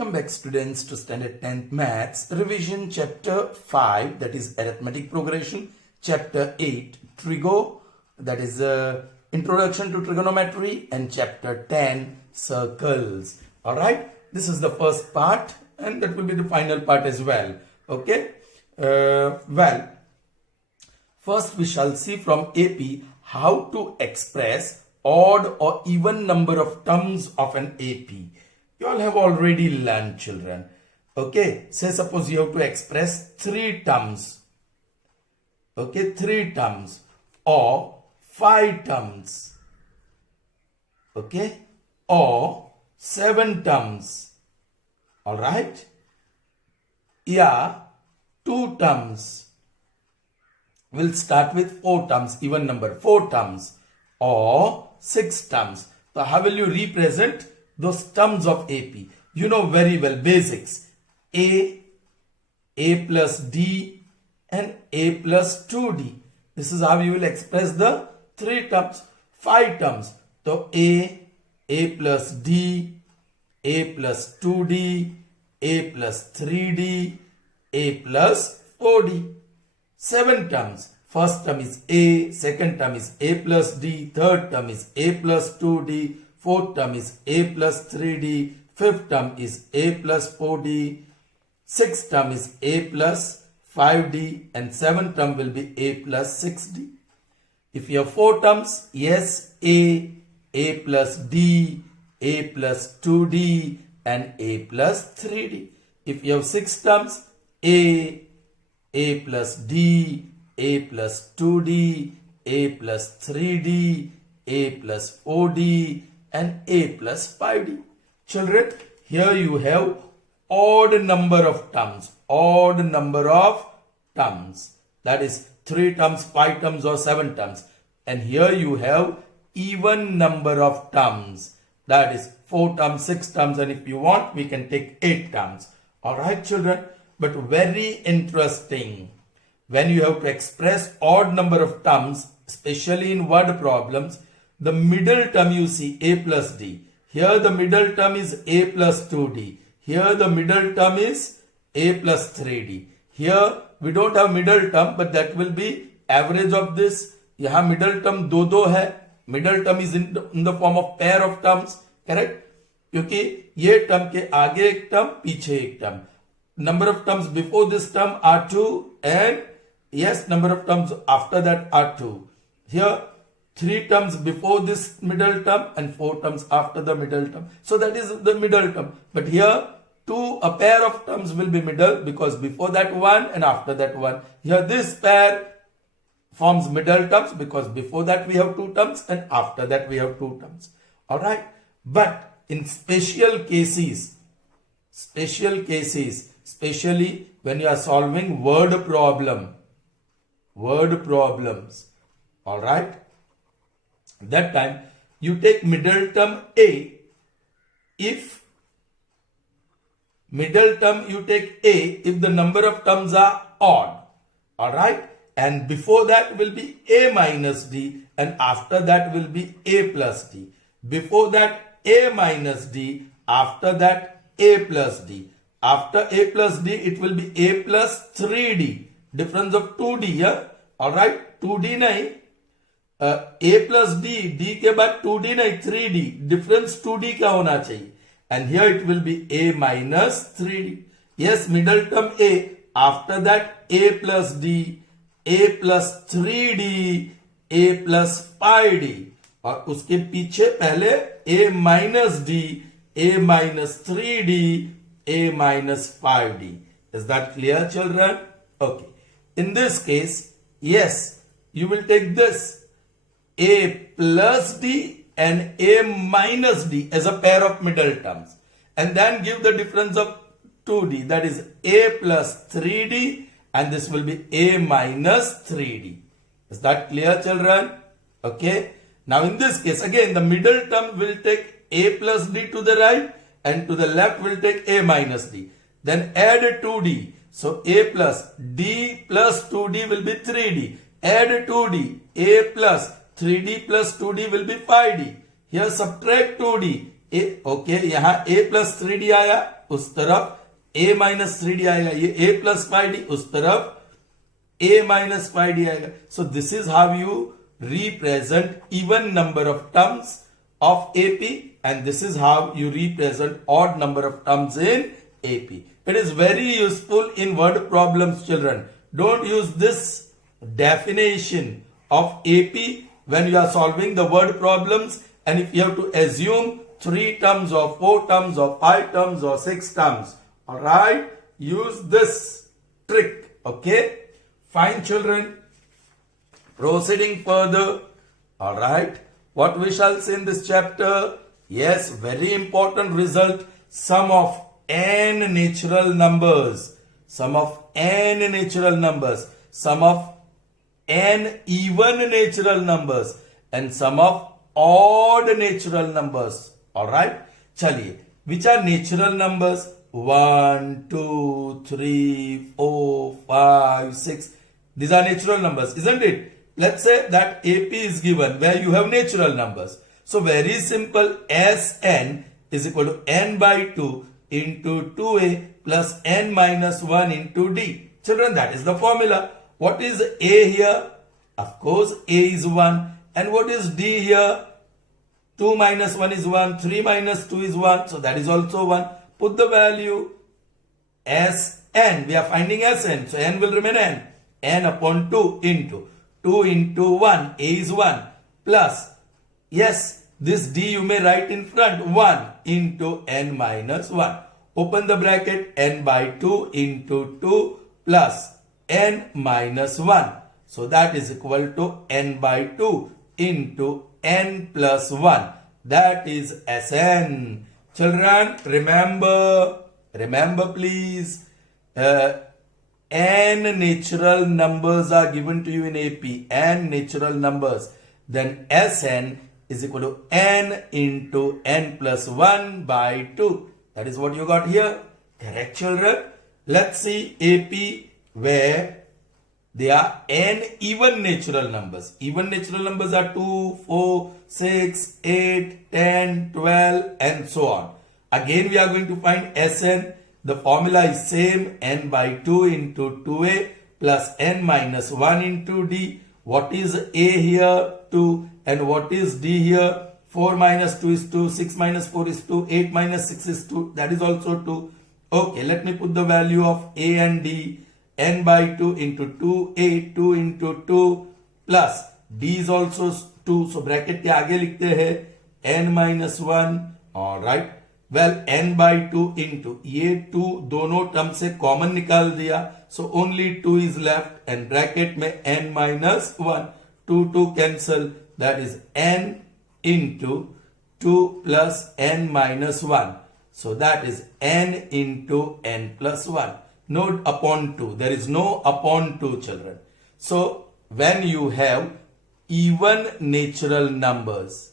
Welcome back students to standard 10th maths revision chapter 5, that is arithmetic progression, chapter 8 trigo, that is introduction to trigonometry, and chapter 10 circles. All right, this is the first part and that will be the final part as well. Okay, well, first we shall see from AP how to express odd or even number of terms of an AP. You all have already learned, children. Okay, say suppose you have to express 3 terms. Okay, 3 terms or 5 terms. Okay, or 7 terms. All right. Yeah, 2 terms. We'll start with 4 terms, even number, 4 terms or 6 terms. So how will you represent those terms of AP? You know very well basics. A plus D and A plus 2D. This is how you will express the 3 terms. 5 terms. So A plus D, A plus 2D, A plus 3D, A plus 4D. 7 terms. First term is A, second term is A plus D, third term is A plus 2D, fourth term is A plus 3D, fifth term is A plus 4D, sixth term is A plus 5D, and seventh term will be A plus 6D. If you have 4 terms, yes, A plus D, A plus 2D, and A plus 3D. If you have 6 terms, A plus D, A plus 2D, A plus 3D, A plus 4D, and A plus 5D. Children, here you have odd number of terms. Odd number of terms. That is 3 terms, 5 terms or 7 terms. And here you have even number of terms. That is 4 terms, 6 terms, and if you want, we can take 8 terms. Alright, children? But very interesting. When you have to express odd number of terms, especially in word problems, the middle term you see A plus D. Here the middle term is A plus 2D. Here the middle term is A plus 3D. Here we don't have middle term, but that will be average of this. यहाँ middle term दो है. Middle term is in the form of pair of terms. Correct? क्योंकि ये term के आगे एक term, पीछे एक term. Number of terms before this term are 2 and yes, number of terms after that are 2. Here 3 terms before this middle term and 4 terms after the middle term. So that is the middle term. But here a pair of terms will be middle because before that 1 and after that 1. Here this pair forms middle terms because before that we have 2 terms and after that we have 2 terms. Alright. But in special cases, especially when you are solving word problems, all right, that time you take middle term A. If middle term you take A if the number of terms are odd, all right, and before that will be A minus D and after that will be A plus D. Before that A minus D, after that A plus D. After A plus D, it will be A plus 3D. Difference of 2D, yeah? Alright, 2D nahi. A plus D, D के बाद 2D nahi, 3D. Difference 2D का होना चाहिए. And here it will be A minus 3D. Yes, middle term A. After that A plus D, A plus 3D, A plus 5D. और उसके पीछे पहले A minus D, A minus 3D, A minus 5D. Is that clear, children? Okay. In this case, yes, you will take this A plus D and A minus D as a pair of middle terms. And then give the difference of 2D. That is A plus 3D and this will be A minus 3D. Is that clear, children? Okay. Now in this case, again, the middle term will take A plus D to the right and to the left will take A minus D. Then add 2D. So A plus D plus 2D will be 3D. Add 2D. A plus 3D plus 2D will be 5D. Here subtract 2D. Okay, यहाँ A plus 3D आया उस तरफ a minus 3d आएगा, ये a plus 5d, उस तरफ a minus 5d आएगा. So this is how you represent even number of terms of AP, and this is how you represent odd number of terms in AP. It is very useful in word problems, children. Don't use this definition of AP when you are solving the word problems, and if you have to assume 3 terms or 4 terms or 5 terms or 6 terms. Alright, use this trick. Okay. Fine, children. Proceeding further. Alright. What we shall see in this chapter? Yes, very important result. Sum of n natural numbers. Sum of n natural numbers. Sum of n even natural numbers. And sum of odd natural numbers. Alright. Chaliye. Which are natural numbers? 1, 2, 3, 4, 5, 6. These are natural numbers, isn't it? Let's say that AP is given where you have natural numbers. So very simple, Sn is equal to n by 2 into 2a plus n minus 1 into d. Children, that is the formula. What is a here? Of course, a is 1. And what is d here? 2 minus 1 is 1. 3 minus 2 is 1. So that is also 1. Put the value Sn. We are finding Sn. So n will remain n. N upon 2 into 2 into 1. A is 1. Plus, yes, this d you may write in front. 1 into n minus 1. Open the bracket. N by 2 into 2 plus n minus 1. So that is equal to n by 2 into n plus 1. That is Sn. Children, remember please, n natural numbers are given to you in AP, n natural numbers. Then Sn is equal to n into n plus 1 by 2. That is what you got here. Correct, children? Let's see AP where they are n even natural numbers. Even natural numbers are 2, 4, 6, 8, 10, 12 and so on. Again we are going to find Sn. The formula is same, n by 2 into 2a plus n minus 1 into d. What is a here? 2. And what is d here? 4 minus 2 is 2, 6 minus 4 is 2, 8 minus 6 is 2. That is also 2. Okay, let me put the value of a and d. N by 2 into 2a, 2 into 2 plus d is also 2. So bracket के आगे लिखते हैं n minus 1. Alright. Well, n by 2 into ये 2 दोनों term से common निकाल दिया. So only 2 is left and bracket में n minus 1. 2 cancel. That is n into 2 plus n minus 1. So that is n into n plus 1. Note upon 2. There is no upon 2, children. So when you have even natural numbers,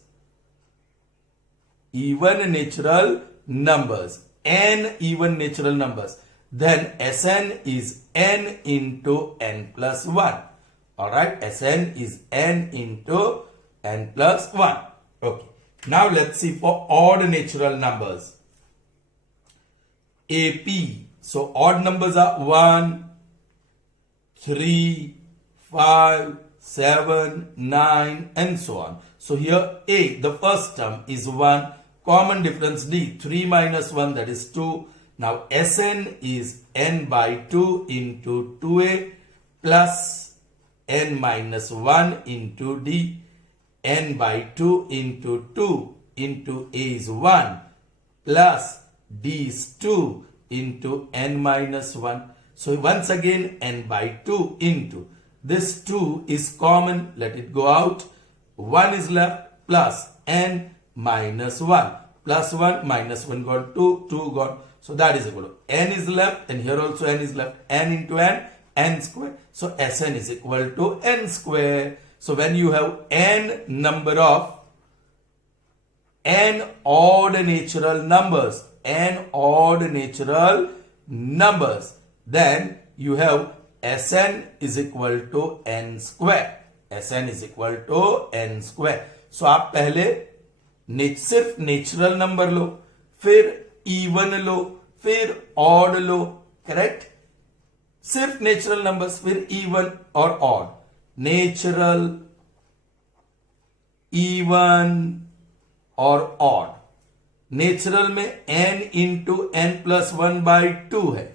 n even natural numbers, then Sn is n into n plus 1. Alright, Sn is n into n plus 1. Okay. Now let's see for odd natural numbers. AP. So odd numbers are 1, 3, 5, 7, 9 and so on. So here A, the first term is 1. Common difference D, 3 minus 1, that is 2. Now Sn is n by 2 into 2a plus n minus 1 into d. N by 2 into 2 into a is 1 plus d is 2 into n minus 1. So once again n by 2 into this 2 is common, let it go out. 1 is left plus n minus 1. Plus 1 minus 1 gone, 2 gone. So that is equal to n is left and here also n is left. N into n square. So Sn is equal to n square. So when you have n number of n odd natural numbers, then you have Sn is equal to n square. Sn is equal to n square. So आप पहले सिर्फ natural number लो, फिर even लो, फिर odd लो, correct, सिर्फ natural numbers, फिर even और odd, natural, even और odd. Natural में n इंटू n प्लस 1/2 है,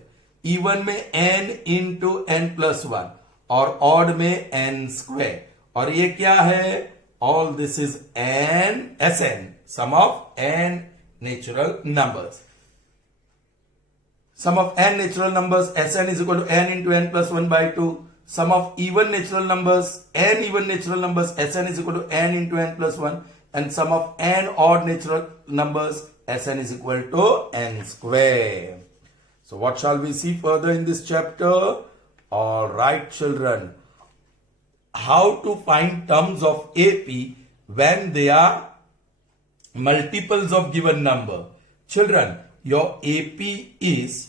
इवन में n इंटू n प्लस 1 और ऑड में n स्क्वायर। और ये क्या है? All this is n Sn, sum of n natural numbers. Sum of n natural numbers Sn is equal to n into n plus 1/2. Sum of even natural numbers, n even natural numbers Sn is equal to n into n plus 1. And sum of n odd natural numbers Sn is equal to n square. So what shall we see further in this chapter? All right, children. How to find terms of AP when they are multiples of given number. Children, your AP is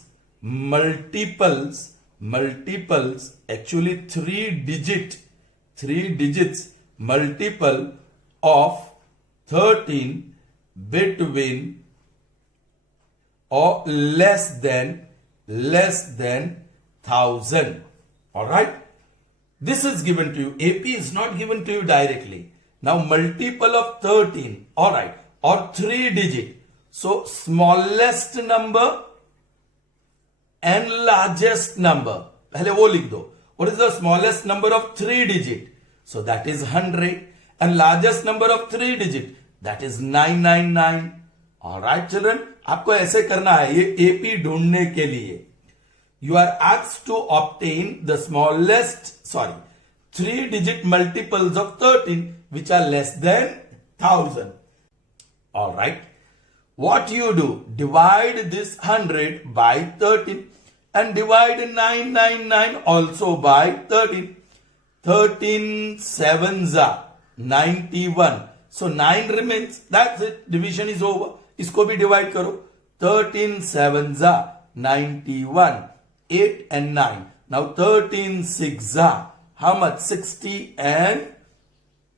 multiples, actually 3 digits multiple of 13 between or less than 1000. All right, this is given to you. AP is not given to you directly. Now multiple of 13, all right, or 3 digit. So smallest number and largest number, पहले वो लिख दो. What is the smallest number of 3 digit? So that is 100. And largest number of 3 digit, that is 999. Alright children, आपको ऐसे करना है ये AP ढूंढने के लिए. You are asked to obtain the smallest, 3 digit multiples of 13 which are less than 1000. Alright. What you do? Divide this 100 by 13 and divide 999 also by 13. 13 sevens are 91. So 9 remains. That's it. Division is over. इसको भी divide करो. 13 sevens are 91. 8 and 9. Now 13 six are how much? 60 and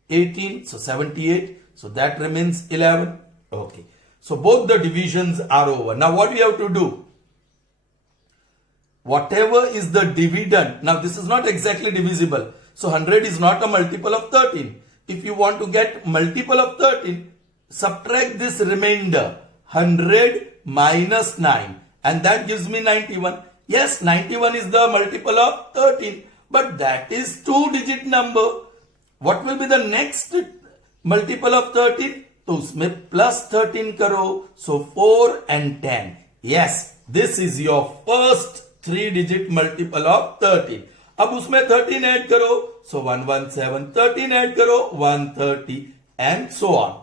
18. So 78. So that remains 11. Okay. So both the divisions are over. Now what we have to do? Whatever is the dividend. Now this is not exactly divisible. So 100 is not a multiple of 13. If you want to get multiple of 13, subtract this remainder. 100 minus 9. And that gives me 91. Yes, 91 is the multiple of 13. But that is 2-digit number. What will be the next multiple of 13? तो उसमें plus 13 करो. So 4 and 10. Yes, this is your first 3-digit multiple of 13. अब उसमें 13 add करो. So 117. 13 add करो. 130 and so on.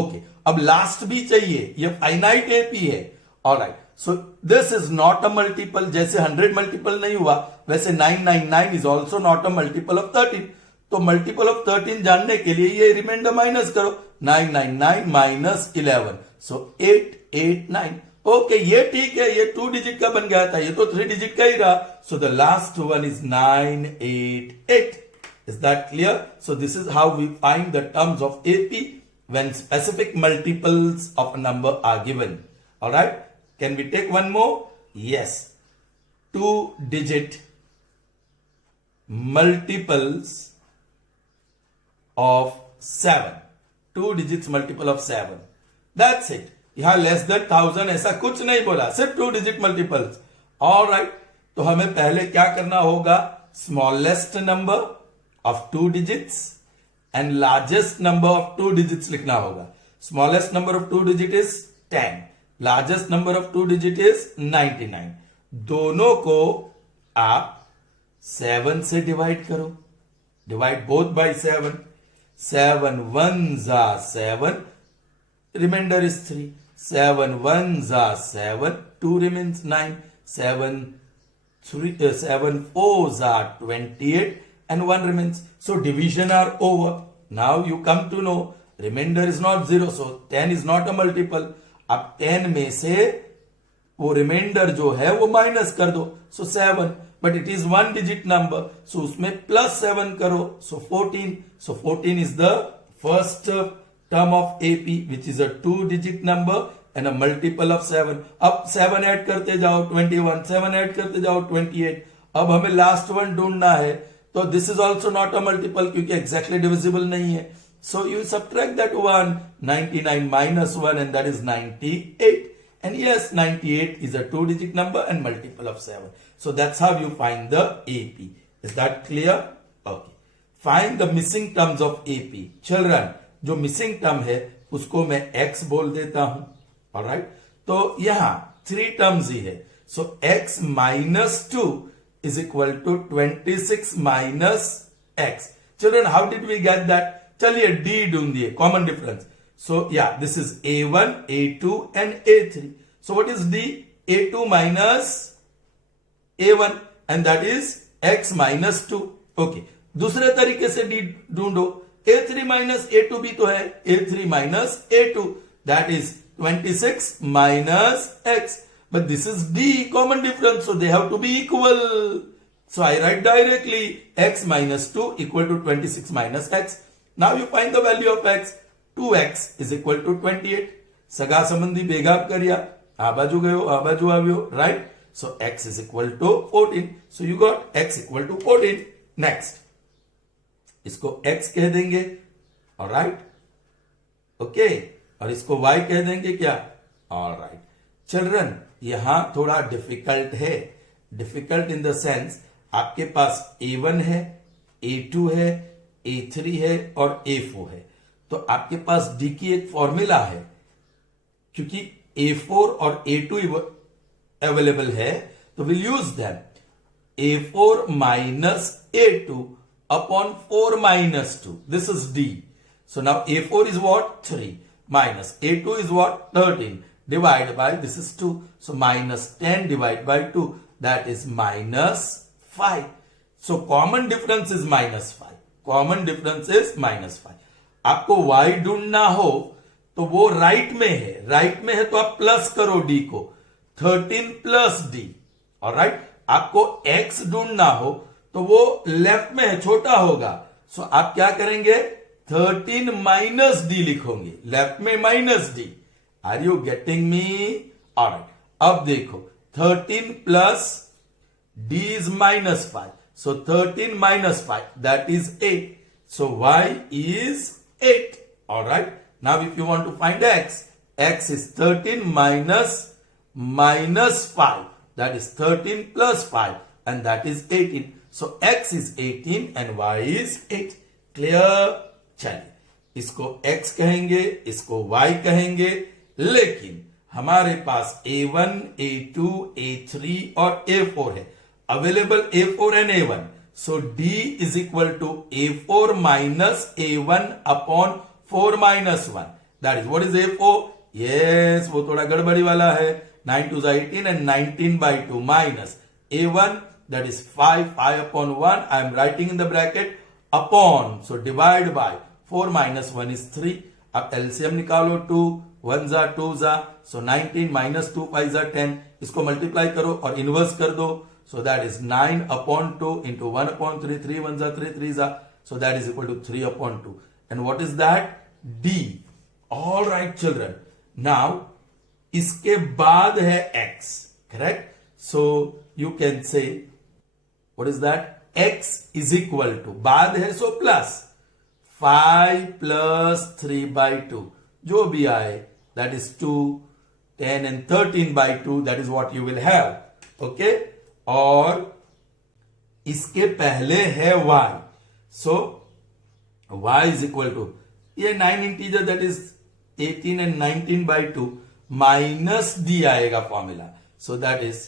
Okay. अब last भी चाहिए. ये फाइनाइट AP है. Alright. So this is not a multiple. जैसे 100 multiple नहीं हुआ, वैसे 999 is also not a multiple of 13. तो मल्टीपल ऑफ 13 जानने के लिए ये रिमाइंडर माइनस करो. 999 माइनस 11. सो 889. ओके, ये ठीक है. ये 2 डिजिट का बन गया था. ये तो 3 डिजिट का ही रहा. So the last one is 988. Is that clear? So this is how we find the terms of AP when specific multiples of a number are given. Alright? Can we take one more? Yes. 2-digit multiples of 7. 2 digits multiple of 7. That's it. यहां less than 1000 ऐसा कुछ नहीं बोला, सिर्फ 2 digit multiples. Alright. तो हमें पहले क्या करना होगा? Smallest number of 2 digits and largest number of 2 digits लिखना होगा. Smallest number of 2 digit is 10. Largest number of 2 digit is 99. दोनों को आप 7 से डिवाइड करो. Divide both by 7. 7 ones are 7. Remainder is 3. 7 ones are 7. 2 remains 9. 7 fours are 28. And 1 remains. So division are over. Now you come to know remainder is not 0. So 10 is not a multiple. अब 10 में से वो reminder जो है वो minus कर दो. So 7. But it is 1 digit number. So उसमें plus 7 करो. So 14. So 14 is the first term of AP which is a 2 digit number and a multiple of 7. अब 7 ऐड करते जाओ 21, 7 ऐड करते जाओ 28. अब हमें लास्ट वन ढूंढना है, तो this is also not a multiple क्योंकि एग्जैक्टली डिविजिबल नहीं है. So you subtract that 1, 99 minus 1, and that is 98. And yes, 98 is a 2-digit number and multiple of 7. So that's how you find the AP. Is that clear? Okay. Find the missing terms of AP. Children, जो missing term है उसको मैं X बोल देता हूं. Alright? तो यहां 3 terms ही है. So X minus 2 is equal to 26 minus X. Children, how did we get that? चलिए D ढूंढिए, कॉमन डिफरेंस. सो या this is A1, A2 and A3. So what is D? A2 minus A1 and that is X minus 2. Okay. दूसरे तरीके से D ढूंढो. A3 minus A2 भी तो है. A3 minus A2 that is 26 minus X. But this is D, common difference, so they have to be equal. So I write directly X minus 2 equal to 26 minus X. Now you find the value of X. 2X is equal to 28. सगा संबंधी भेगा करिया, आ बाजू गयो, आ बाजू आव्यो, right? So X is equal to 14. So you got X equal to 14. Next. इसको X कह देंगे, alright? Okay. और इसको Y कह देंगे क्या? Alright. Children, यहां थोड़ा डिफिकल्ट है. डिफिकल्ट इन द सेंस आपके पास A1 है, A2 है, A3 है और A4 है. तो आपके पास D की एक फॉर्मूला है. क्योंकि A4 और A2 अवेलेबल है तो will use them. A4 minus A2 upon 4 minus 2. This is D. So now A4 is what? 3 minus A2 is what? 13 divided by this is 2. So minus 10 divided by 2, that is minus 5. So common difference is minus 5. Common difference is minus 5. आपको y ढूंढना हो तो वो right में है. Right में है तो आप प्लस करो d को. 13 प्लस d. ऑलराइट. आपको x ढूंढना हो तो वो लेफ्ट में है, छोटा होगा. सो आप क्या करेंगे? 13 माइनस d लिखोगे. लेफ्ट में minus d. Are you getting me? Alright. अब देखो 13 plus d is minus 5. So 13 minus 5, that is 8. So y is 8. Alright. Now if you want to find x, x is 13 minus 5. That is 13 plus 5 and that is 18. So x is 18 and y is 8. Clear? चलिए इसको x कहेंगे, इसको y कहेंगे, लेकिन हमारे पास A1, A2, A3 और A4 है. Available A4 and A1. So D is equal to A4 minus A1 upon 4 minus 1. That is, what is A4? Yes, वो थोड़ा गड़बड़ी वाला है. 9 2 is 18 and 19 by 2 minus A1, that is 5 upon 1. I am writing in the bracket upon. So divide by 4 minus 1 is 3. अब LCM निकालो. 2 1 जा 2 जा. So 19 minus 2 5 जा 10. इसको मल्टीप्लाई करो और इनवर्स कर दो. So that is 9 upon 2 into 1 upon 3. 3 1 जा 3 3 जा. So that is equal to 3 upon 2. And what is that? D. All right, children. Now, इसके बाद है X. Correct? So you can say, what is that? X is equal to, बाद है so plus 5 plus 3 by 2. जो भी आए, that is 2, 10 and 13 by 2. That is what you will have. Okay? और इसके पहले है y. So y is equal to, ये 9 integer that is 18 and 19 by 2 minus d आएगा formula. So that is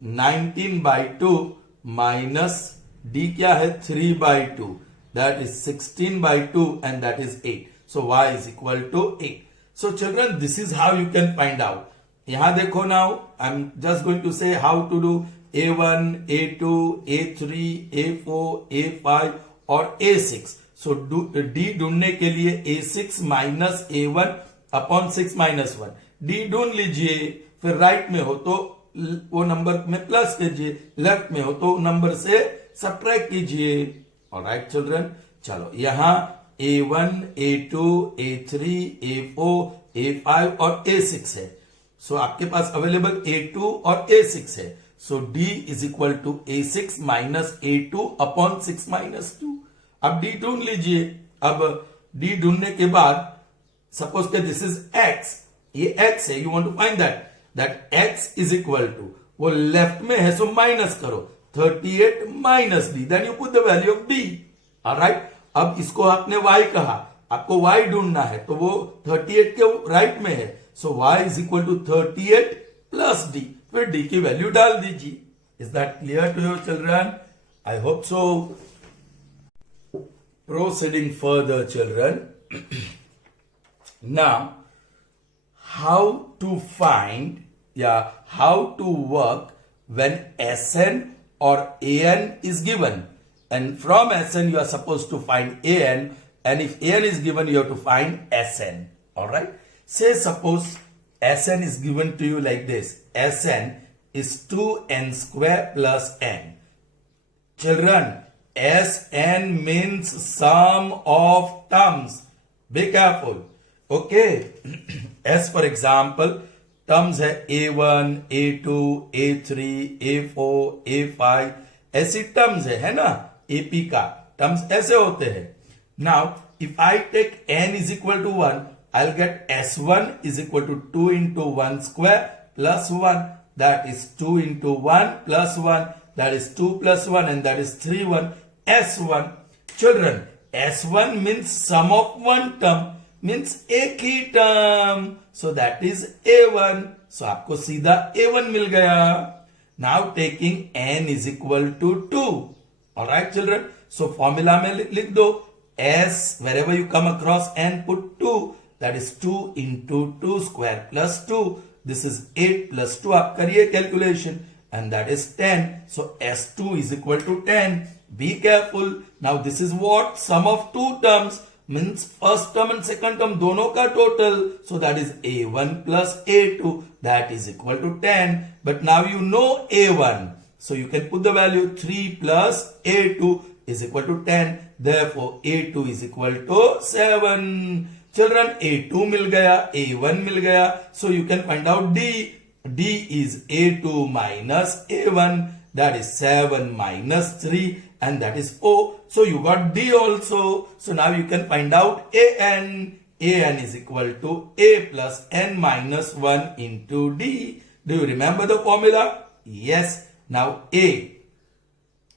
19 by 2 minus d क्या है? 3 by 2. That is 16 by 2 and that is 8. So y is equal to 8. So children, this is how you can find out. यहां देखो now, I'm just going to say how to do A1, A2, A3, A4, A5 और A6. So D ढूंढने के लिए A6 minus A1 upon 6 minus 1. D ढूंढ लीजिए, फिर right में हो तो वो नंबर में प्लस कीजिए, लेफ्ट में हो तो नंबर से सब्ट्रैक्ट कीजिए. ऑलराइट चिल्ड्रन, चलो यहां A1, A2, A3, A4, A5 और A6 है. सो आपके पास अवेलेबल A2 और A6 है. So D is equal to A6 minus A2 upon 6 minus 2. अब D ढूंढ लीजिए. अब D ढूंढने के बाद सपोज के दिस इज X, ये X है. You want to find that X is equal to, वो लेफ्ट में है सो माइनस करो 38 minus D, then you put the value of D. Alright. अब इसको आपने Y कहा, आपको Y ढूंढना है तो वो 38 के राइट में है. So Y is equal to 38 plus D. फिर D की वैल्यू डाल दीजिए. Is that clear to your children? I hope so. Proceeding further, children. Now, how to find, how to work when Sn or An is given. And from Sn, you are supposed to find An. And if An is given, you have to find Sn. Alright? Say, suppose Sn is given to you like this. Sn is 2n square plus n. Children, Sn means sum of terms. Be careful. Okay. S for example, terms है A1, A2, A3, A4, A5. ऐसी terms है ना? AP का terms ऐसे होते हैं. Now, if I take n is equal to 1, I'll get S1 is equal to 2 into 1 square plus 1. That is 2 into 1 plus 1. That is 2 plus 1 and that is 3, 1. S1. Children, S1 means sum of one term, means एक ही term. So that is A1. So आपको सीधा A1 मिल गया. Now taking n is equal to 2. Alright children. So formula में लिख दो. S, wherever you come across n, put 2. That is 2 into 2 square plus 2. This is 8 plus 2. आप करिए calculation. And that is 10. So S2 is equal to 10. Be careful. Now this is what? Sum of two terms. Means first term and second term दोनों का total. So that is A1 plus A2. That is equal to 10. But now you know A1. So you can put the value 3 plus A2 is equal to 10. Therefore A2 is equal to 7. Children, A2 मिल गया, A1 मिल गया. So you can find out D. D is A2 minus A1. That is 7 minus 3. And that is O. So you got D also. So now you can find out An. An is equal to A plus n minus 1 into D. Do you remember the formula? Yes. Now A.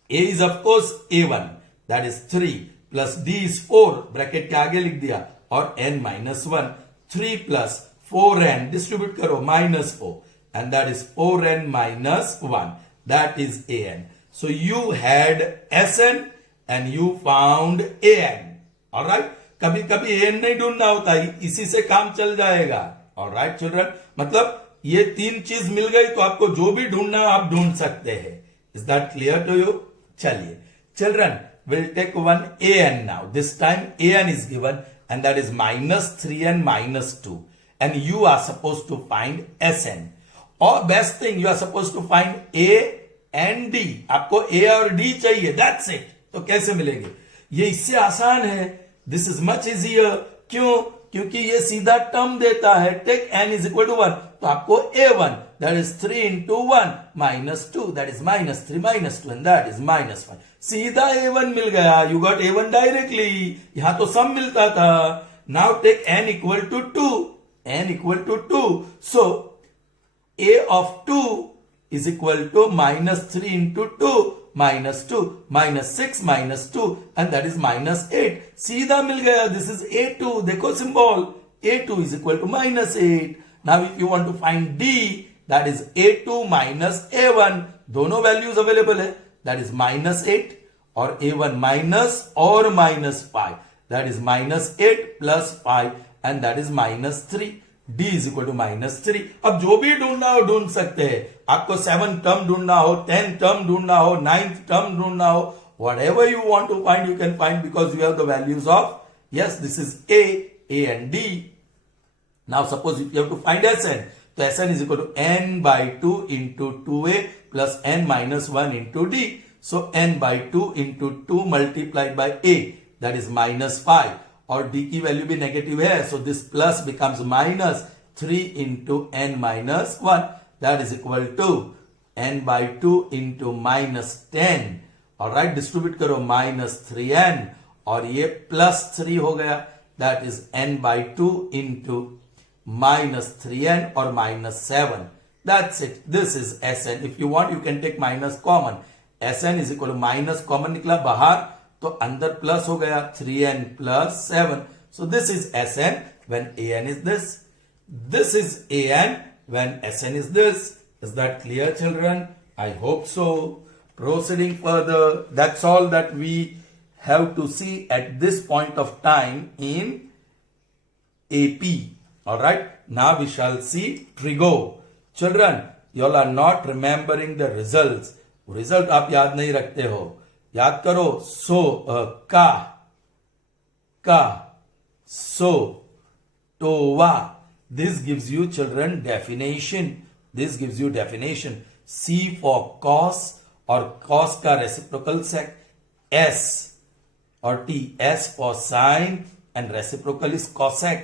A is of course A1. That is 3 plus D is 4. Bracket के आगे लिख दिया. और n minus 1. 3 plus 4n. Distribute करो. Minus 4. And that is 4n minus 1. That is An. So you had Sn and you found An. Alright? कभी कभी An नहीं ढूंढना होता, इसी से काम चल जाएगा. Alright children? मतलब ये तीन चीज मिल गई तो आपको जो भी ढूंढना आप ढूंढ सकते हैं. Is that clear to you? चलिए. Children, we'll take one An now. This time An is given and that is minus 3n minus 2. And you are supposed to find Sn. Or best thing, you are supposed to find A and D. आपको A और D चाहिए. That's it. तो कैसे मिलेंगे? ये इससे आसान है. This is much easier. क्यों? क्योंकि ये सीधा टर्म देता है. Take n is equal to 1. तो आपको A1, that is 3 into 1 minus 2, that is minus 3 minus 2 and that is minus 5. सीधा A1 मिल गया. You got A1 directly. यहां तो सम मिलता था. Now take n equal to 2. N equal to 2. So A of 2 is equal to minus 3 into 2 minus 2 minus 6 minus 2 and that is minus 8. सीधा मिल गया. This is A2. देखो symbol. A2 is equal to minus 8. Now if you want to find D, that is A2 minus A1. दोनों values available है. That is minus 8 और A1 minus or minus 5. That is minus 8 plus 5 and that is minus 3. D is equal to minus 3. अब जो भी ढूंढना हो ढूंढ सकते हैं. आपको 7 टर्म ढूंढना हो, 10 टर्म ढूंढना हो, 9th टर्म ढूंढना हो, whatever you want to find you can find because you have the values of, yes, this is A and D. Now suppose if you have to find Sn, so Sn is equal to n by 2 into 2A plus n minus 1 into D. So n by 2 into 2 multiplied by A, that is minus 5. और d की value भी negative है, so this plus becomes minus 3 into n minus 1, that is equal to n by 2 into minus 10. Alright, distribute करो minus 3n और ये plus 3 हो गया, that is n by 2 into minus 3n और minus 7. That's it. This is Sn. If you want, you can take minus common. Sn is equal to minus common निकला बाहर, तो अंदर प्लस हो गया 3n plus 7. So this is Sn when An is this. This is An when Sn is this. Is that clear, children? I hope so. Proceeding further, that's all that we have to see at this point of time in AP. Alright, now we shall see trigo. Children, you all are not remembering the results. Result आप याद नहीं रखते हो. याद करो. So, ka, so, tova. This gives you, children, definition. This gives you definition. C for cos और cos का reciprocal sec. S और T. S for sine and reciprocal is cosec.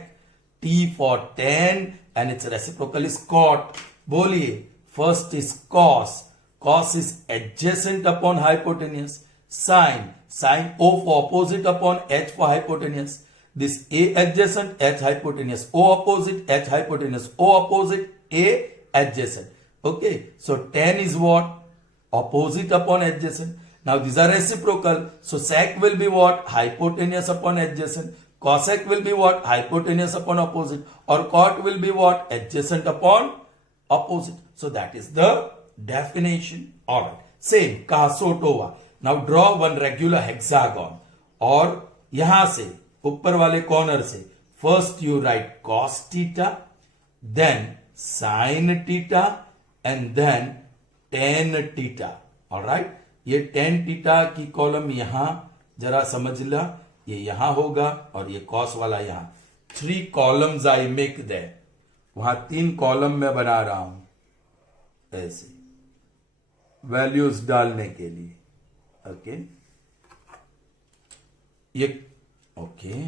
T for tan and its reciprocal is cot. बोलिए, first is cos. Cos is adjacent upon hypotenuse. Sine. Sine O for opposite upon H for hypotenuse. This A adjacent, H hypotenuse. O opposite, H hypotenuse. O opposite, A adjacent. Okay. So tan is what? Opposite upon adjacent. Now these are reciprocal. So sec will be what? Hypotenuse upon adjacent. Cosec will be what? Hypotenuse upon opposite. Or cot will be what? Adjacent upon opposite. So that is the definition. Alright. Same. Kasotova. Now draw one regular hexagon. और यहां से ऊपर वाले corner से first you write cos theta, then sin theta, and then tan theta. Alright. ये tan theta की column यहां जरा समझ ला, ये यहां होगा और ये cos वाला यहां. 3 columns I make there. वहां 3 कॉलम में बना रहा हूं ऐसे वैल्यूज डालने के लिए. ओके, ये okay.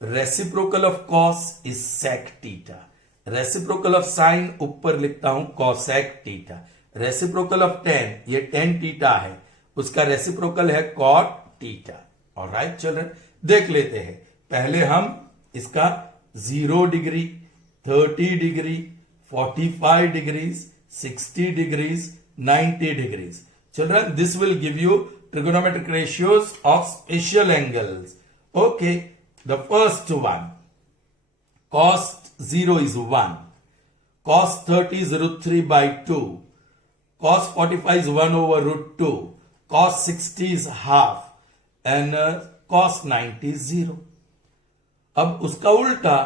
Reciprocal of cos is sec theta. Reciprocal of sin ऊपर लिखता हूं cosec theta. Reciprocal of tan, ये tan थीटा है, उसका रेसिप्रोकल है cot थीटा. ऑलराइट चिल्ड्रन, देख लेते हैं. पहले हम इसका 0 degree, 30 degree, 45 degrees, 60 degrees, 90 degrees. Children, this will give you trigonometric ratios of special angles. Okay, the first one, cos 0 is 1, cos 30 is root 3 by 2, cos 45 is 1 over root 2, cos 60 is half, and cos 90 is 0. अब उसका उल्टा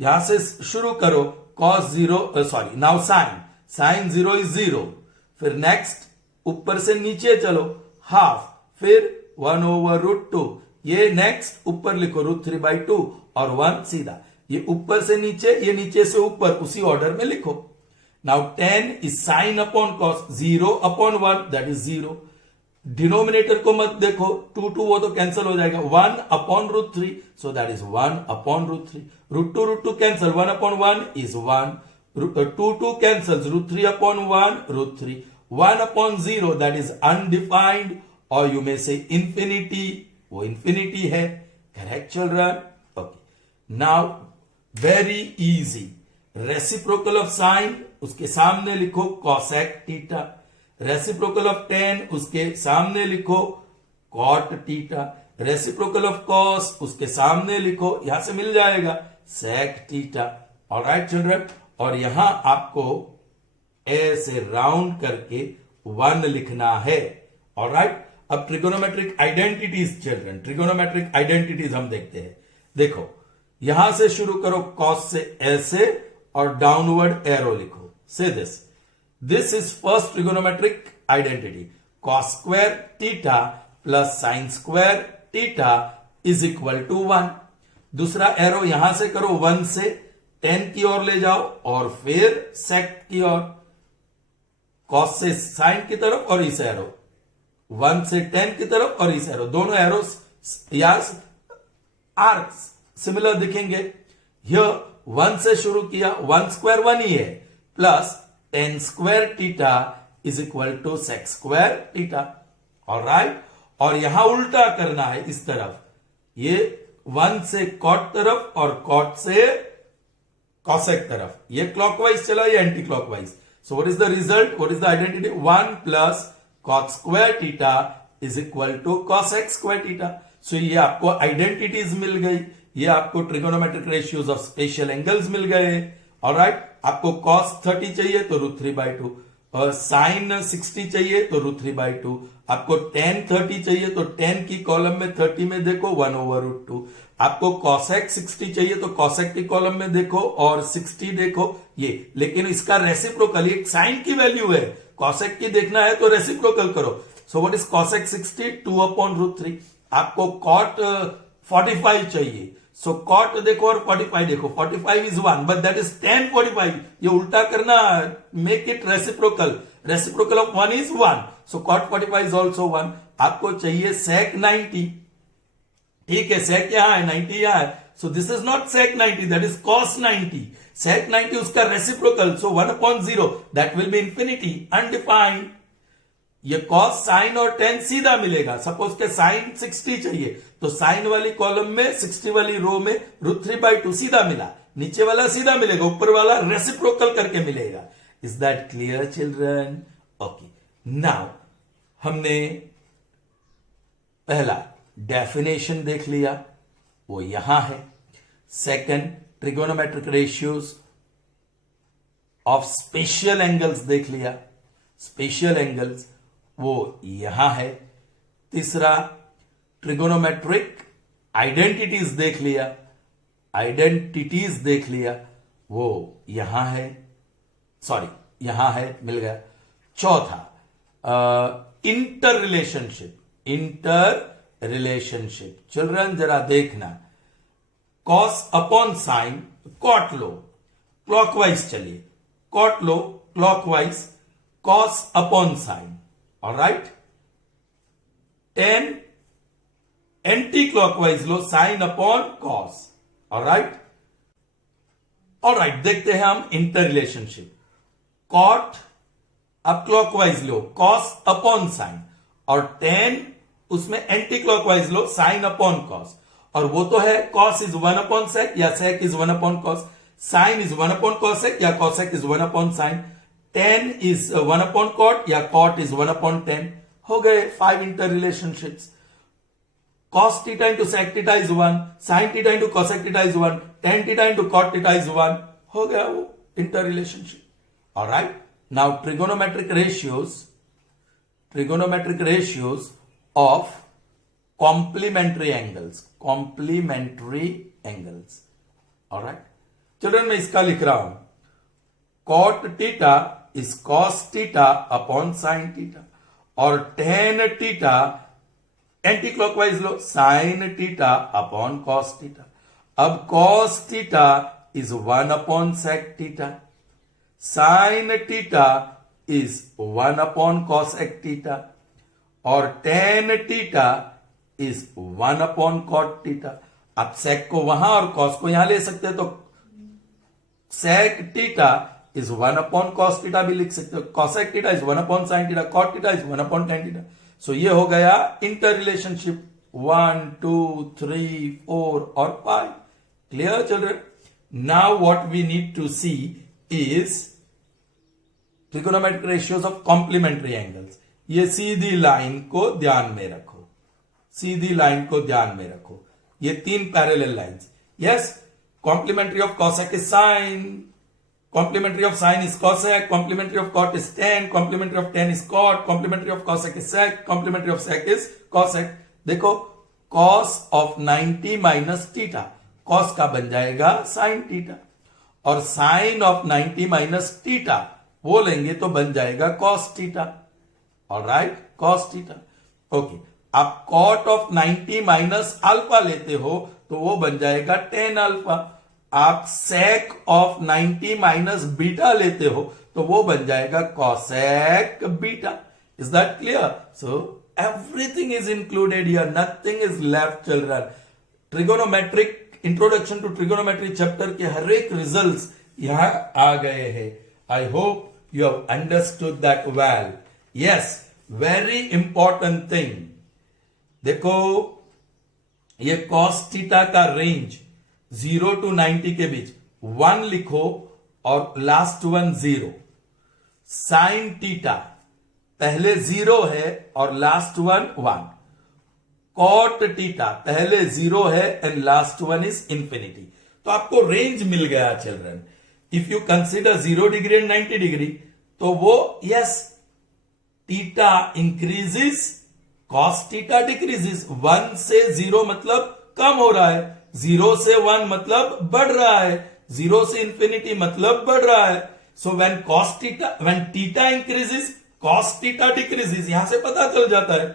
यहां से शुरू करो. cos 0, sorry, now sin 0 is 0. फिर next ऊपर से नीचे चलो, हाफ, फिर 1 over root 2. ये नेक्स्ट ऊपर लिखो root 3 by 2 और 1 सीधा. ये ऊपर से नीचे, ये नीचे से ऊपर, उसी ऑर्डर में लिखो. Now tan is sin upon cos. 0 upon 1, that is 0. Denominator को मत देखो, 2 वो तो कैंसिल हो जाएगा. 1 upon root 3, so that is 1 upon root 3. root 2 cancel, 1 upon 1 is 1. 2 cancels, root 3 upon 1, root 3. 1 upon 0, that is undefined, or you may say infinity. वो infinity है. Correct children? Okay. Now very easy. Reciprocal of sin, उसके सामने लिखो cosec theta. Reciprocal of tan, उसके सामने लिखो cot theta. Reciprocal of cos, उसके सामने लिखो, यहां से मिल जाएगा sec थीटा. ऑलराइट चिल्ड्रन, और यहां आपको ऐसे राउंड करके 1 लिखना है. ऑलराइट. अब trigonometric identities children, trigonometric identities हम देखते हैं. देखो, यहां से शुरू करो cos से ऐसे और डाउनवर्ड एरो लिखो. से This is first trigonometric identity. Cos square theta plus sin square theta is equal to 1. दूसरा एरो यहां से करो, 1 से tan की ओर ले जाओ और फिर sec की ओर. cos से sin की तरफ और इस एरो 1 से 10 की तरफ और इस एरो, दोनों एरो यार आर्क सिमिलर दिखेंगे। हियर 1 से शुरू किया, 1 स्क्वायर 1 ही है, plus 10 square theta is equal to sec square theta. Alright, और यहां उल्टा करना है इस तरफ, ये 1 से कॉट तरफ और कॉट से कॉसेक तरफ, ये क्लॉकवाइज चला, ये anti clockwise. So what is the result, what is the identity, 1 plus cot square theta is equal to cosec square theta. So ये आपको आइडेंटिटीज मिल गई, ये आपको trigonometric ratios of special angles मिल गए। ऑलराइट, आपको cos 30 चाहिए तो √3/2, और sin 60 चाहिए तो √3/2, आपको tan 30 चाहिए तो 10 की कॉलम में 30 में देखो 1/√2, आपको cosec 60 चाहिए तो cosec की कॉलम में देखो और 60 देखो ये। लेकिन इसका रेसिप्रोकल, एक साइन की वैल्यू है, cosec की देखना है तो रेसिप्रोकल करो। सो व्हाट इज cosec 60, 2/√3। आपको cot 45 चाहिए, सो cot देखो और 45 देखो, 45 is 1 but that is tan 45, ये उल्टा करना, make it reciprocal, reciprocal of 1 is 1, so cot 45 is also 1। आपको चाहिए sec 90, ठीक है, sec यहां है, 90 यहां है, so this is not sec 90, that is cos 90, sec 90 उसका reciprocal, so 1/0 that will be infinity, undefined. ये cos sin और tan सीधा मिलेगा। सपोज के sin 60 चाहिए तो sin वाली कॉलम में 60 वाली रो में √3/2 सीधा मिला, नीचे वाला सीधा मिलेगा, ऊपर वाला रेसिप्रोकल करके मिलेगा। Is that clear children? Okay, now हमने पहला डेफिनेशन देख लिया, वो यहां है। Second, trigonometric ratios of special angles देख लिया, स्पेशियल एंगल्स वो यहां है। तीसरा, ट्रिगोनोमेट्रिक आइडेंटिटीज देख लिया, आइडेंटिटीज देख लिया, वो यहां है, सॉरी यहां है, मिल गया। चौथा, inter relationship, inter relationship. Children जरा देखना, कॉस अपॉन साइन, कॉट लो, क्लॉकवाइज चलिए, कॉट लो clockwise, cos upon sine, alright. tan anti clockwise लो, sine upon cos, alright. Alright, देखते हैं हम इंटर रिलेशनशिप। कॉट अब क्लॉकवाइज लो, कॉस अपॉन साइन, और tan उसमें एंटी क्लॉकवाइज लो, साइन अपॉन कॉस, और वो तो है कॉस इज 1/sec या sec is 1/cos, sign is 1/cosec या cosec is 1/sin, tan is 1/cot या cot इज 1/tan। हो गए 5 inter relationships. cos theta into sec theta is 1, sin theta into cosec theta is 1, tan theta into cot theta is 1। हो गया वो inter relationship. Alright, now trigonometric ratios of complementary angles, complementary angles. Alright children, मैं इसका लिख रहा हूं, cot theta is cos theta upon sin theta, और tan theta anti clockwise लो, sin theta upon cos theta. अब cos theta is 1/sec theta, sin theta is 1/cosec theta, और tan theta is 1/cot theta. आप sec को वहां और cos को यहां ले सकते हैं, तो sec theta is 1/cos theta भी लिख सकते हो, cosec थीटा इज 1/sin थीटा, cot थीटा इज 1/tan थीटा। सो ये हो गया इंटर रिलेशनशिप 1, 2, 3, 4 और 5। Clear children? Now what we need to see is trigonometric ratios of complementary angles. ये सीधी लाइन को ध्यान में रखो, सीधी लाइन को ध्यान में रखो, ये 3 parallel lines. Yes, complementary of cosec is sin, complementary of sin is cosec, complementary of cot is tan, complementary of tan is cot, complementary of cosec is sec, complementary of sec is cosec। देखो cos of 90 minus theta, cos का बन जाएगा sin theta, और sin of 90 minus theta वो लेंगे तो बन जाएगा cos theta। Alright, cos theta। Okay, आप cot of 90 minus alpha लेते हो तो वो बन जाएगा tan alpha। आप sec of 90 minus बीटा लेते हो तो वो बन जाएगा cosec beta. Is that clear? So everything is included here, nothing is left children. Trigonometric introduction to trigonometry chapter के हर एक रिजल्ट्स यहां आ गए हैं. I hope you have understood that well. Yes, very important thing, देखो ये cos theta का रेंज 0 to 90 के बीच 1 लिखो और लास्ट वन 0. साइन थीटा पहले 0 है और लास्ट वन 1. कॉट थीटा पहले 0 है and last one is infinity. तो आपको रेंज मिल गया children. If you consider 0 degree and 90 degree तो वो yes theta increases, cos theta decreases. 1 से 0 मतलब कम हो रहा है, 0 से 1 मतलब बढ़ रहा है, 0 से इंफिनिटी मतलब बढ़ रहा है. So when cos theta, when theta increases cos theta decreases. यहां से पता चल जाता है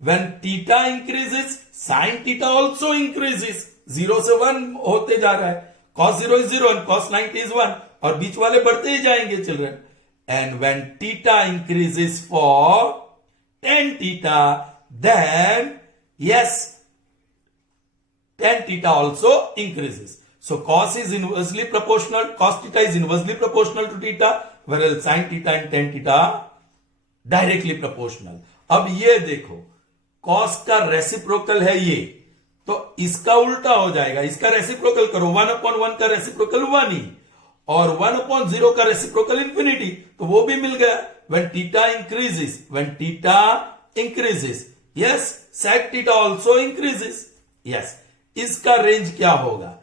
when theta increases sin theta also increases. 0 से 1 होते जा रहा है, cos 0 is 0 and cos 90 is 1 और बीच वाले बढ़ते ही जाएंगे children. And when theta increases for tan theta, then yes, tan theta also increases. So cos is inversely proportional, cos theta is inversely proportional to theta, whereas sin theta and tan theta directly proportional. अब ये देखो, cos का reciprocal है ये, तो इसका उल्टा हो जाएगा. इसका रेसिप्रोकल करो, 1/1 का रेसिप्रोकल 1 ही, और 1/0 का रेसिप्रोकल इंफिनिटी, तो वो भी मिल गया. When theta increases, when theta increases, yes, sec theta also increases. Yes, इसका रेंज क्या होगा?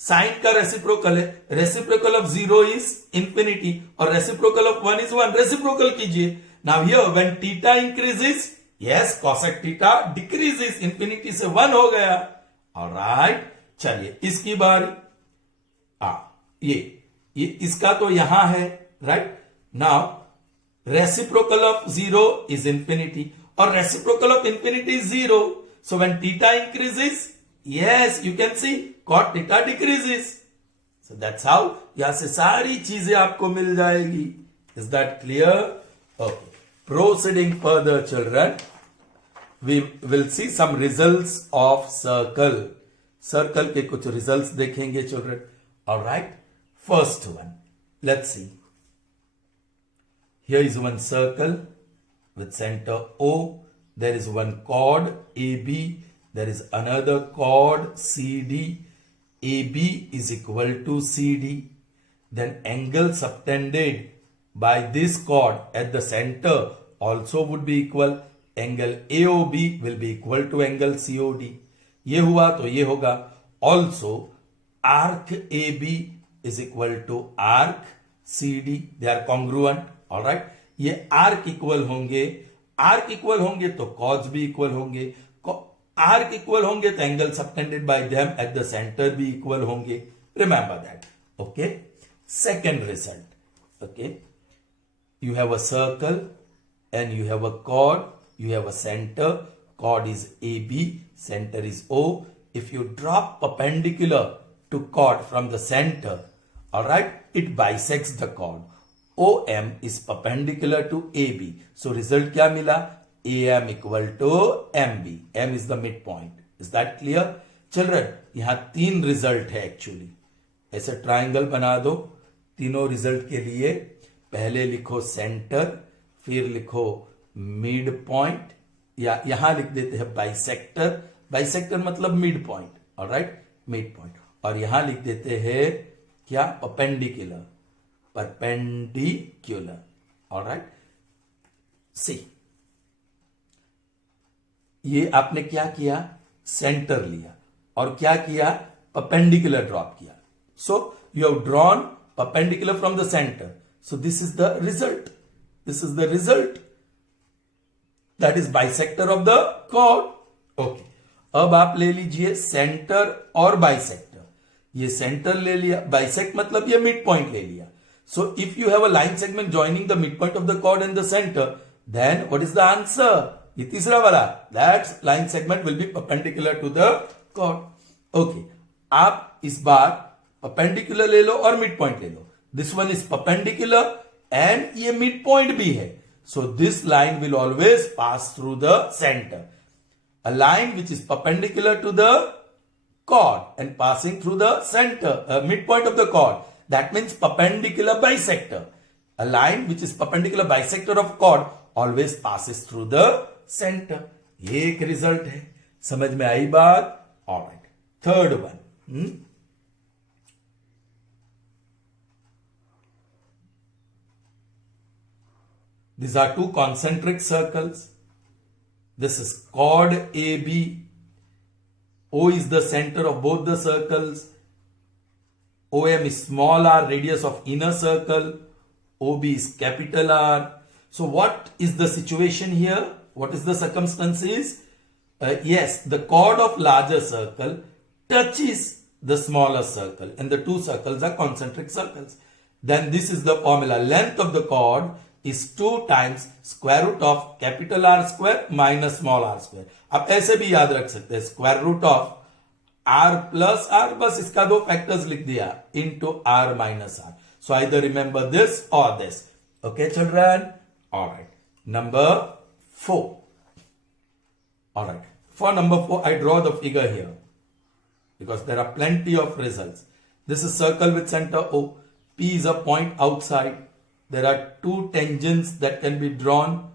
साइन का रेसिप्रोकल है, रेसिप्रोकल ऑफ 0 इज इंफिनिटी और रेसिप्रोकल ऑफ 1 इज 1. रेसिप्रोकल कीजिए. Now here when theta increases, yes, cosec theta decreases, infinity से 1 हो गया. ऑलराइट, चलिए इसकी बारी. ये इसका तो यहां है, right. Now reciprocal of 0 is infinity और reciprocal of infinity is 0. So when theta increases, yes, you can see cot theta decreases. So that's how, यहां से सारी चीजें आपको मिल जाएगी. Is that clear? Okay. Proceeding further, children, we will see some results of circle. Circle के कुछ results देखेंगे children. All right. First one, let's see. Here is one circle with center O. There is one chord AB. There is another chord CD. AB is equal to CD. Then angle subtended by this chord at the center also would be equal. Angle AOB will be equal to angle COD. ये हुआ तो ये होगा. Also arc AB is equal to arc CD. They are congruent. All right. ये arc equal होंगे, arc equal होंगे तो cos भी equal होंगे, arc equal होंगे तो angle subtended by them at the center भी equal होंगे. Remember that. Okay. Second result. Okay. You have a circle and you have a chord, you have a center, chord is AB, center is O. If you drop perpendicular to chord from the center, alright, it bisects the chord. OM is perpendicular to AB. So result क्या मिला? AM equal to MB. M is the midpoint. Is that clear? Children, यहाँ 3 result है actually. ऐसे triangle बना दो. तीनों result के लिए पहले लिखो सेंटर, फिर लिखो मिड पॉइंट, या यहां लिख देते हैं बाइसेक्टर. बाइसेक्टर मतलब mid point. Alright, mid point. और यहां लिख देते हैं क्या? परपेंडिकुलर. परपेंडिकुलर. ऑलराइट. सी, ये आपने क्या किया? सेंटर लिया और क्या किया? परपेंडिकुलर ड्रॉप किया. So you have drawn perpendicular from the centre. So this is the result. This is the result. That is bisector of the chord. Okay. अब आप ले लीजिए सेंटर और बाइसेक्टर. ये सेंटर ले लिया, बाइसेक्ट मतलब ये मिड पॉइंट ले लिया. So if you have a line segment joining the midpoint of the chord and the center, then what is the answer? ये तीसरा वाला, that line segment will be perpendicular to the chord. Okay. आप इस बार perpendicular ले लो और mid point ले लो. This one is perpendicular and ये midpoint भी है. So this line will always pass through the center. A line which is perpendicular to the chord and passing through the center, midpoint of the chord. That means perpendicular bisector. A line which is perpendicular bisector of chord always passes through the center. ये एक result है. समझ में आई बात? Alright. Third one. These are two concentric circles. This is chord AB. O is the center of both the circles. OM is small r, radius of inner circle. OB is capital R. So what is the situation here? What is the circumstances? Yes, the chord of larger circle touches the smaller circle and the two circles are concentric circles. Then this is the formula. Length of the chord is 2 times square root of capital R square minus small r square. आप ऐसे भी याद रख सकते हैं, square root of r plus r, बस इसका 2 factors लिख दिया, into r minus r. So either remember this or this. Okay, children? Alright. Number 4. Alright. For number 4, I draw the figure here because there are plenty of results. This is circle with center O. P is a point outside. There are 2 tangents that can be drawn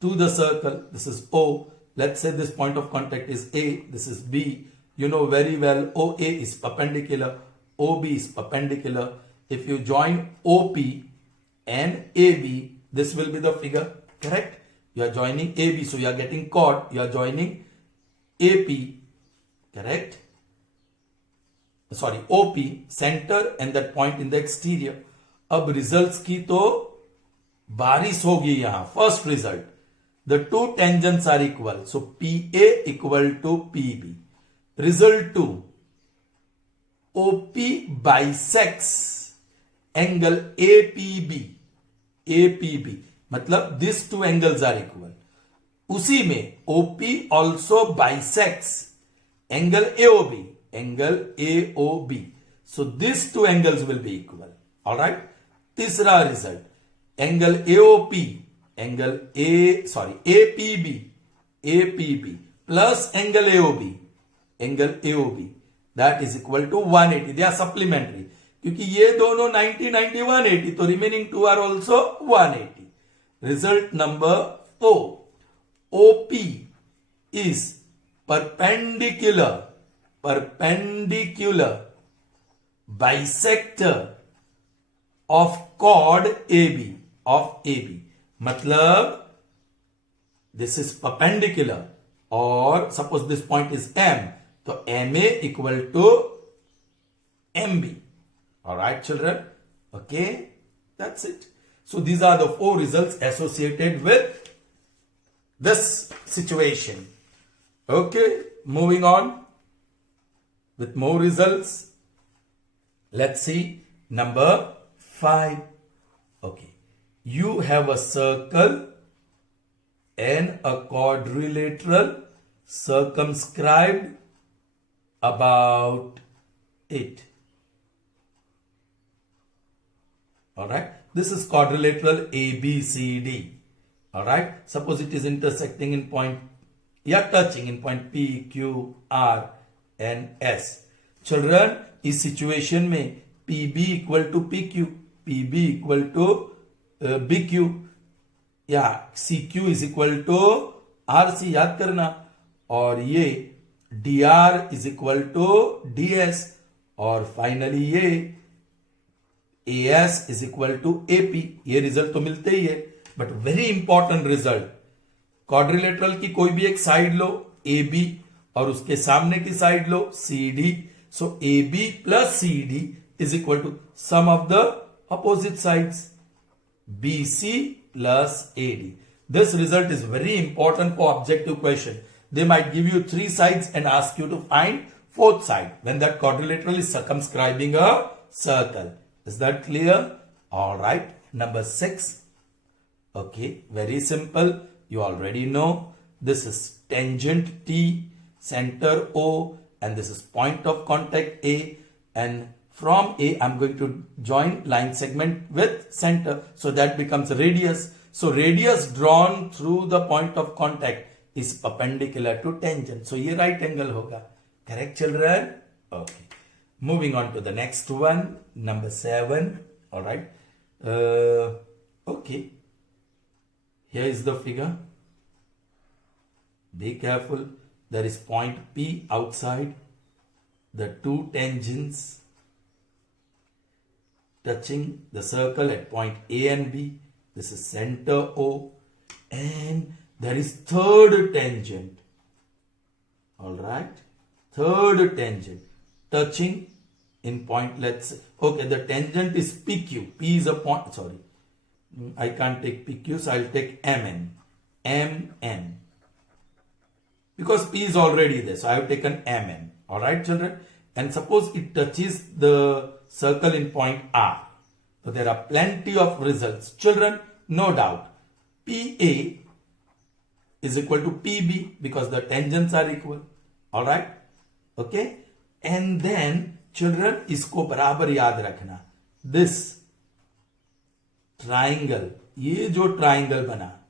to the circle. This is O. Let's say this point of contact is A. This is B. You know very well OA is perpendicular. OB is perpendicular. If you join OP and AB, this will be the figure. Correct? You are joining AB. So you are getting chord. You are joining AP. Correct? Sorry, OP, center and that point in the exterior. अब results की तो बारिश होगी यहां. First result, the two tangents are equal, so PA equal to PB. Result 2, OP bisects angle APB. APB मतलब this two angles are equal. उसी में OP also bisects angle AOB. Angle AOB. So these two angles will be equal. Alright. तीसरा result, angle AOP, angle APB plus angle AOB, that is equal to 180. They are supplementary. क्योंकि ये दोनों 90, 90, 180, तो remaining two are also 180. Result number 4. OP is perpendicular bisector of chord AB. मतलब this is perpendicular, or suppose this point is M, so MA equal to MB. Alright, children? Okay, that's it. So these are the 4 results associated with this situation. Okay, moving on with more results. Let's see number 5. Okay, you have a circle and a quadrilateral circumscribed about it. Alright, this is quadrilateral ABCD. Alright, suppose it is intersecting in point, touching in point P, Q, R and S. Children, इस situation में PB equal to PQ, PB equal to BQ या CQ is equal to RC, याद करना. और ये DR is equal to DS और finally ये AS is equal to AP. ये रिजल्ट तो मिलते ही है, but very important result, quadrilateral की कोई भी एक साइड लो AB और उसके सामने की side low CD. So AB plus CD is equal to sum of the opposite sides, BC plus AD. This result is very important for objective question. They might give you 3 sides and ask you to find 4th side when that quadrilateral is circumscribing a circle. Is that clear? Alright. Number 6. Okay, very simple. You already know. This is tangent T, center O, and this is point of contact A, and from A I'm going to join line segment with center, so that becomes radius. So radius drawn through the point of contact is perpendicular to tangent. So ये right angle होगा. Correct, children? Okay. Moving on to the next one, number 7. All right. Okay. Here is the figure. Be careful. There is point P outside. The two tangents touching the circle at point A and B. This is center O. And there is third tangent. All right. Third tangent touching in point, let's say, okay, the tangent is PQ. P is a point, sorry. I can't take PQ, so I'll take MN. MN. Because P is already there, so I have taken MN. Alright, children? And suppose it touches the circle in point R. So there are plenty of results. Children, no doubt, PA is equal to PB because the tangents are equal. Alright? Okay? And then, children, इसको बराबर याद रखना. This triangle, ये जो triangle बना,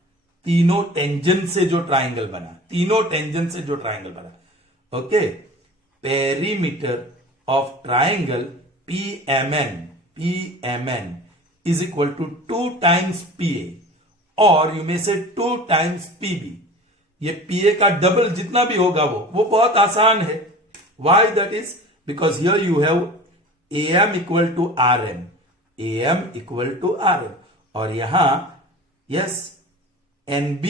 तीनों tangent से जो ट्राइंगल बना, तीनों टेंजेंट से जो ट्राइंगल बना, okay, perimeter of triangle PMN is equal to 2 times PA और यू में से 2 times पीबी. ये पीए का डबल जितना भी होगा वो बहुत आसान है. Why that is because here you have M equal to R M, M equal to R M, और यहां yes NB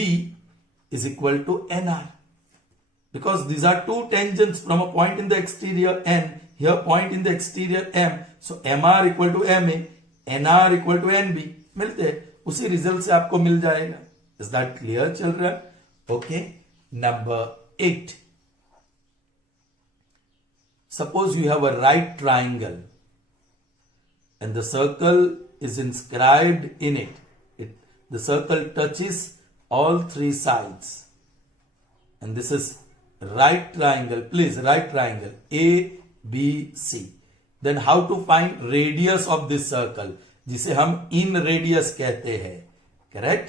is equal to NR because these are two tangents from a point in the exterior N, here point in the exterior M, so MR equal to MA, NR equal to NB. मिलते हैं, उसी result से आपको मिल जाएगा. Is that clear, children? Okay. Number 8. Suppose you have a right triangle and the circle is inscribed in it. The circle touches all three sides, and this is right triangle. Please, right triangle ABC. Then how to find radius of this circle, जिसे हम in radius कहते हैं. Correct?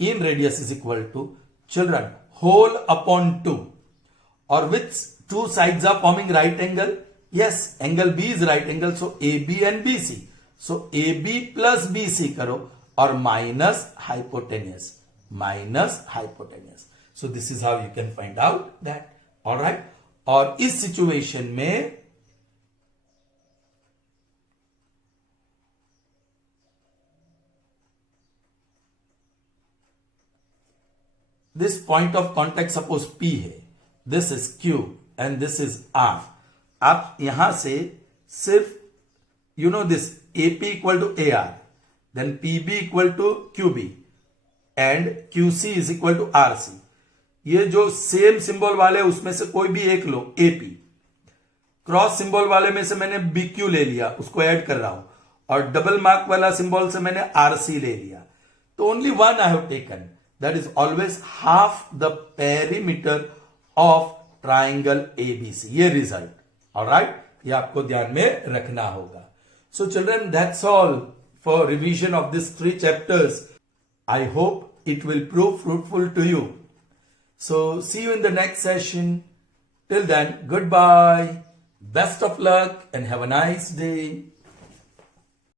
In radius is equal to, children, whole upon 2. Or which two sides are forming right angle? Yes, angle B is right angle, so AB and BC. So AB plus BC करो और minus hypotenuse. Minus hypotenuse. So this is how you can find out that. Alright? और इस situation में this point of contact suppose P है, this is Q and this is R. आप यहां से सिर्फ you know this AP equal to AR, then PB equal to QB and QC is equal to RC. ये जो same symbol वाले उसमें से कोई भी एक लो, AP. क्रॉस सिंबल वाले में से मैंने BQ ले लिया, उसको ऐड कर रहा हूं, और डबल मार्क वाला सिंबल से मैंने RC ले लिया. तो only one I have taken, that is always half the perimeter of triangle ABC. ये रिजल्ट. ऑलराइट, ये आपको ध्यान में रखना होगा. So children, that's all for revision of this 3 chapters. I hope it will prove fruitful to you. So see you in the next session. Till then, goodbye. Best of luck and have a nice day.